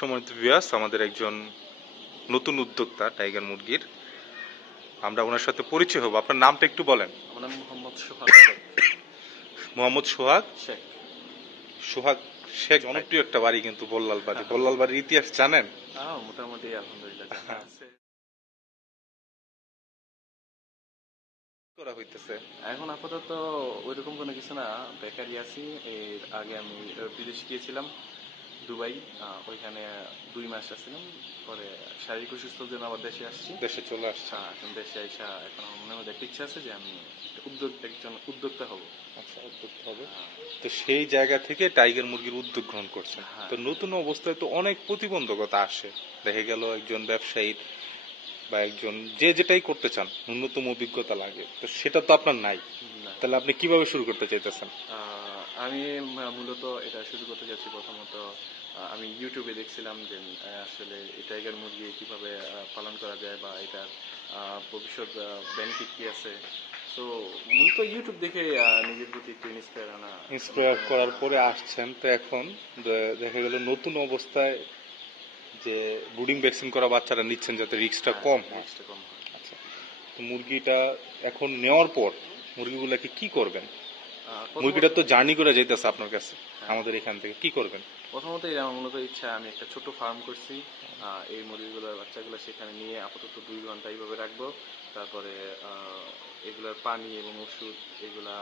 সম্মানিত ভিউয়ার্স, আমাদের একজন নতুন উদ্যোক্তা টাইগার মুরগির, আমরা ওনার সাথে পরিচয় হব। আপনার নামটা একটু বলেন। আমার নাম মোহাম্মদ সোহাগ মোহাম্মদ সোহাগ শেখ। সোহাগ শেখ জনপ্রিয় একটা বাড়ি কিন্তু বল্লাল বাড়ি। বল্লাল বাড়ির ইতিহাস জানেন? মোটামুটি আলহামদুলিল্লাহ জানা আছে। করা হইতেছে এখন আপাতত ওইরকম কোনো কিছু না, বেকারই আছি। এর আগে আমি বিদেশ গিয়েছিলাম, দুবাই। ওইখানে 2 মাস আসছিলাম, পরে শারীরিক অসুস্থতার জন্য আবার দেশে আসছি। দেশে চলে আসছে। এখন দেশে আইসা এখন আমার মনে মধ্যে একটা ইচ্ছা আছে যে আমি একজন উদ্যোক্তা হব। আচ্ছা, উদ্যোক্তা হবে। তো সেই জায়গা থেকে টাইগার মুরগির উদ্যোগ গ্রহণ করছেন। তো নতুন অবস্থায় তো অনেক প্রতিবন্ধকতা আসে। দেখা গেল একজন ব্যবসায়ী বা একজন যে যেটাই করতে চান ন্যূনতম অভিজ্ঞতা লাগে, তো সেটা তো আপনার নাই। তাহলে আপনি কিভাবে শুরু করতে চাইতেছেন? আমি মূলত এটা শুরু করতে যাচ্ছি। প্রথমত আমি ইউটিউবে দেখছিলাম যে আসলে এই টাইগার মুরগি কিভাবে পালন করা যায় বা এটার ভবিষ্যৎ বেনিফিট কি আছে। তো মূলত ইউটিউব দেখে নিজের প্রতি একটু ইন্সপায়ার করার পরে আসছেন। তো এখন দেখা গেল নতুন অবস্থায় যে ব্রুডিং ভ্যাকসিন করা বাচ্চারা নিচ্ছেন যাতে রিস্কটা কম হয়। আচ্ছা, তো মুরগিটা এখন নেওয়ার পর মুরগিগুলাকে কি করবেন? মুরগিটা তো জার্নি করে যাইতেছে আপনার কাছে আমাদের এখান থেকে, কি করবেন? প্রথমত আমার মূলত ইচ্ছা, আমি একটা ছোট ফার্ম করছি। এই মুরগিগুলোর বাচ্চাগুলো সেখানে নিয়ে আপাতত 2 ঘন্টা এইভাবে রাখবো। তারপরে এগুলার পানি এবং ওষুধ এগুলা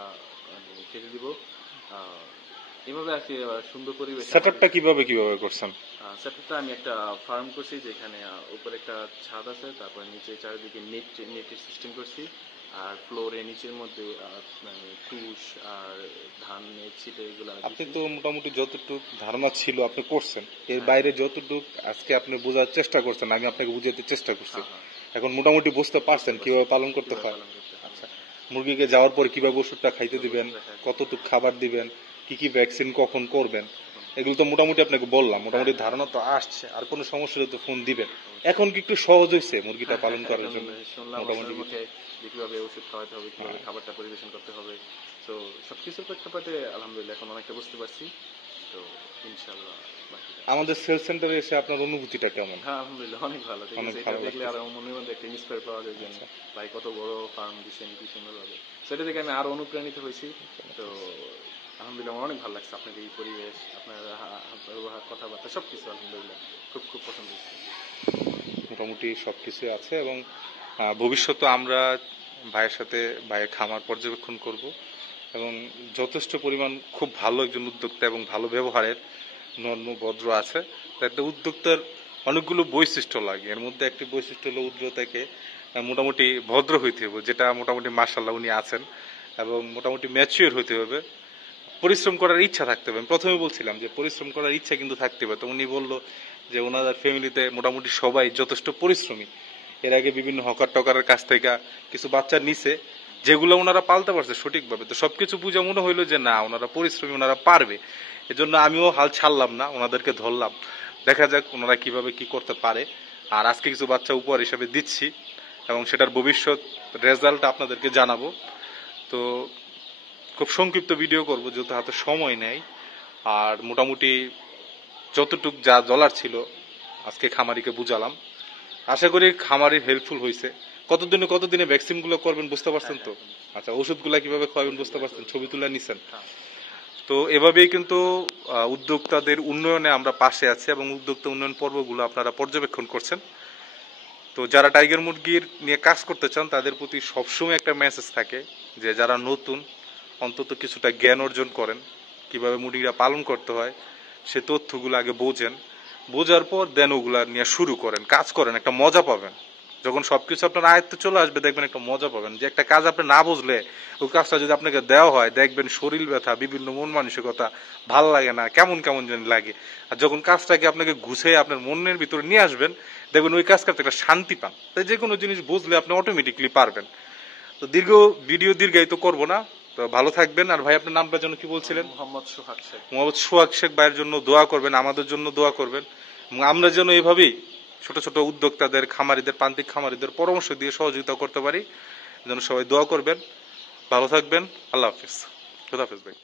খেতে দিব। এইভাবে আর কি সুন্দর পরিবেশ। সেটআপটা কিভাবে করছেন? সেটআপটা আমি একটা ফার্ম করছি, যেখানে উপরে একটা ছাদ আছে, তারপর নিচে চারিদিকে নেটের সিস্টেম করছি। আর ফ্লোরে নিচের মধ্যে তুষ আর ধান ছিটে এগুলো। আপনি তো মোটামুটি যতটুকু ধারণা ছিল আপনি করছেন, এর বাইরে যতটুকু আজকে আপনি বোঝার চেষ্টা করছেন, আমি আপনাকে বুঝাতে চেষ্টা করছি। এখন মোটামুটি বুঝতে পারছেন কিভাবে পালন করতে হয়। আচ্ছা, মুরগিকে যাওয়ার পর কিভাবে ওষুধটা খাইতে দিবেন, কতটুকু খাবার দিবেন, কি কি ভ্যাকসিন কখন করবেন, এগুলো তো মোটামুটি আপনাকে বললাম। মোটামুটি ধারণা তো আসছে। আর কোনো সমস্যা হলে তো ফোন দিবেন। এখন কি একটু সহজ হয়েছে মুরগিটা পালন করার জন্য? মোটামুটি কিভাবে ওষুধ খাওয়াতে হবে, কিভাবে খাবারটা পরিবেশন করতে হবে, তো সবকিছুর প্রেক্ষাপটে আলহামদুলিল্লাহ এখন অনেকটা বুঝতে পারছি। তো ইনশাআল্লাহ আমাদের সেল সেন্টারে এসে আপনার অনুভূতিটা কেমন? আলহামদুলিল্লাহ অনেক ভালো। এটা দেখলে আরো মনের মধ্যে একটা ইন্সপায়ার পাওয়া যায় যে ভাই কত বড় ফার্ম দিচ্ছেন, কি সুন্দর ভাবে। সেটা দেখে আমি আরো অনুপ্রাণিত হয়েছি। তো আলহামদুলিল্লাহ আমার অনেক ভালো লাগছে। আপনাদের এই পরিবেশ, আপনার ব্যবহার, কথাবার্তা সবকিছু আলহামদুলিল্লাহ খুব পছন্দ হয়েছে। মোটামুটি সবকিছু আছে এবং ভবিষ্যতে আমরা ভাইয়ের খামার পর্যবেক্ষণ করব এবং যথেষ্ট পরিমাণ খুব ভালো একজন উদ্যোক্তা এবং ভালো ব্যবহারের নর্ম ভদ্র আছে। একটা উদ্যোক্তার অনেকগুলো বৈশিষ্ট্য লাগে। এর মধ্যে একটি বৈশিষ্ট্য হলো উদ্যোক্তাকে মোটামুটি ভদ্র হইতে হবে, যেটা মোটামুটি মাশাআল্লাহ উনি আছেন, এবং মোটামুটি ম্যাচিওর হইতে হবে। পরিশ্রম করার ইচ্ছা থাকতে হবে। আমি প্রথমে বলছিলাম যে পরিশ্রম করার ইচ্ছা কিন্তু থাকতে হবে। তো উনি বললো যে ওনাদের ফ্যামিলিতে মোটামুটি সবাই যথেষ্ট পরিশ্রমী। এর আগে বিভিন্ন হকার টকারের কাছ থেকে কিছু বাচ্চা নিছে, যেগুলো ওনারা পালতে পারছে সঠিকভাবে। তো সবকিছু বুঝে মনে হইলো যে না, ওনারা পরিশ্রমী, ওনারা পারবে। এজন্য আমিও হাল ছাড়লাম না, ওনাদেরকে ধরলাম। দেখা যাক ওনারা কিভাবে কি করতে পারে। আর আজকে কিছু বাচ্চা উপহার হিসাবে দিচ্ছি এবং সেটার ভবিষ্যৎ রেজাল্ট আপনাদেরকে জানাবো। তো খুব সংক্ষিপ্ত ভিডিও করব যেহেতু হাতে সময় নেই। আর মোটামুটি যতটুক যা বলার ছিল আজকে খামারিকে বুঝালাম। আশা করি খামারি হেল্পফুল হয়েছে। কতদিনে ভ্যাকসিন গুলো করবেন বুঝতে পারছেন তো? আচ্ছা, ওষুধগুলা কিভাবে খাওয়াবেন বুঝতে পারছেন? ছবি তুলে নিছেন। তো এভাবেই কিন্তু উদ্যোক্তাদের উন্নয়নে আমরা পাশে আছি এবং উদ্যোক্তা উন্নয়ন পর্বগুলো আপনারা পর্যবেক্ষণ করছেন। তো যারা টাইগার মুরগির নিয়ে কাজ করতে চান তাদের প্রতি সবসময় একটা মেসেজ থাকে যে যারা নতুন অন্তত কিছুটা জ্ঞান অর্জন করেন, কিভাবে মুরগিরা পালন করতে হয় সে তথ্যগুলো আগে বোঝেন। বোঝার পর দেন ওগুলা নিয়ে শুরু করেন, কাজ করেন, একটা মজা পাবেন। যখন সবকিছু আপনার আয়ত্তে চলে আসবে দেখবেন একটা মজা পাবেন। যে একটা কাজ আপনি না বুঝলে ওই কাজটা যদি আপনাকে দেওয়া হয় দেখবেন শরীর ব্যথা, বিভিন্ন মন মানসিকতা, ভাল লাগে না, কেমন যেন লাগে। আর যখন কাজটাকে আপনাকে গুছিয়ে আপনার মনের ভিতরে নিয়ে আসবেন দেখবেন ওই কাজ করতে একটা শান্তি পান। তাই যে কোনো জিনিস বুঝলে আপনি অটোমেটিকলি পারবেন। তো দীর্ঘায়িত করবো না। তো ভালো থাকবেন। আর ভাই আপনার নামটা যেন কি বলছিলেন? মোহাম্মদ সোহাগ শেখ। মোহাম্মদ সোহাগ শেখ ভাইয়ের জন্য দোয়া করবেন, আমাদের জন্য দোয়া করবেন। আমরা যেন এইভাবেই ছোট ছোট উদ্যোক্তাদের, খামারিদের, প্রান্তিক খামারিদের পরামর্শ দিয়ে সহযোগিতা করতে পারি। যেন সবাই দোয়া করবেন। ভালো থাকবেন। আল্লাহ হাফিজ। খোদা হাফিজ ভাই।